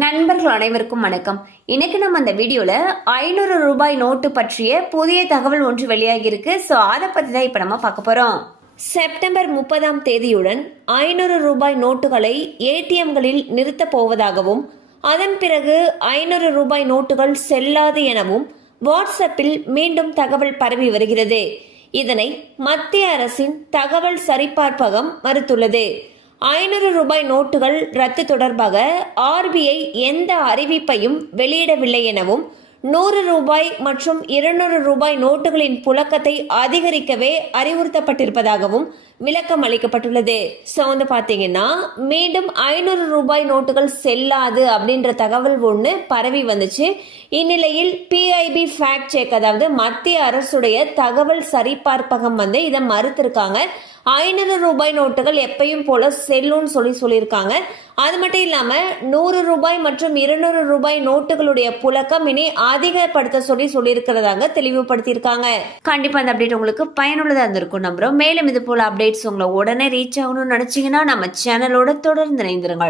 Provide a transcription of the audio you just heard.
நண்பர்கள் அனைவருக்கும் வணக்கம். இன்னைக்கு நம்ம அந்த வீடியோல 500 ரூபாய் நோட்டு பற்றிய புதிய தகவல் ஒன்று வெளியாகி இருக்கு. ஸோ அதை பத்தி தான் இப்ப நம்ம பார்க்க போறோம். செப்டம்பர் 30ஆம் தேதியுடன் 500 ரூபாய் நோட்டுகளை ஏடிஎம்களில் நிறுத்தப் போவதாகவும் அதன் பிறகு 500 ரூபாய் நோட்டுகள் செல்லாது எனவும் வாட்ஸ்அப்பில் மீண்டும் தகவல் பரவி வருகிறது. இதனை மத்திய அரசின் தகவல் சரிபார்ப்பகம் மறுத்துள்ளது. 500 ரூபாய் நோட்டுகள் ரத்து தொடர்பாக ஆர்பிஐ எந்த அறிவிப்பையும் வெளியிடவில்லை எனவும் 100 ரூபாய் மற்றும் 200 ரூபாய் நோட்டுகளின் புழக்கத்தை அதிகரிக்கவே அறிவுறுத்தப்பட்டிருப்பதாகவும் விளக்கம் அளிக்கப்பட்டுள்ளது. ஸோ பாத்தீங்கன்னா மீண்டும் 500 ரூபாய் நோட்டுகள் செல்லாது அப்படின்ற தகவல் ஒன்று பரவி வந்துச்சு. இந்நிலையில் பிஐபி ஃபேக்ட் செக், அதாவது மத்திய அரசுடைய தகவல் சரிபார்ப்பகம் இதை மறுத்திருக்காங்க. 500 ரூபாய் நோட்டுகள் எப்பயும் போல செல்லும்னு சொல்லியிருக்காங்க. அது மட்டும் இல்லாம 100 ரூபாய் மற்றும் 200 ரூபாய் நோட்டுகளுடைய புழக்கம் இனி அதிகப்படுத்த சொல்லியிருக்கிறதாக தெளிவுபடுத்தியிருக்காங்க. கண்டிப்பா அந்த அப்டேட் உங்களுக்கு பயனுள்ளதா இருந்திருக்கும் நம்புறோம். மேலும் இது போல அப்டேட்ஸ் உங்களை உடனே ரீச் ஆகணும்னு நினைச்சீங்கன்னா நம்ம சேனலோட தொடர்ந்து இணைந்திருங்கள்.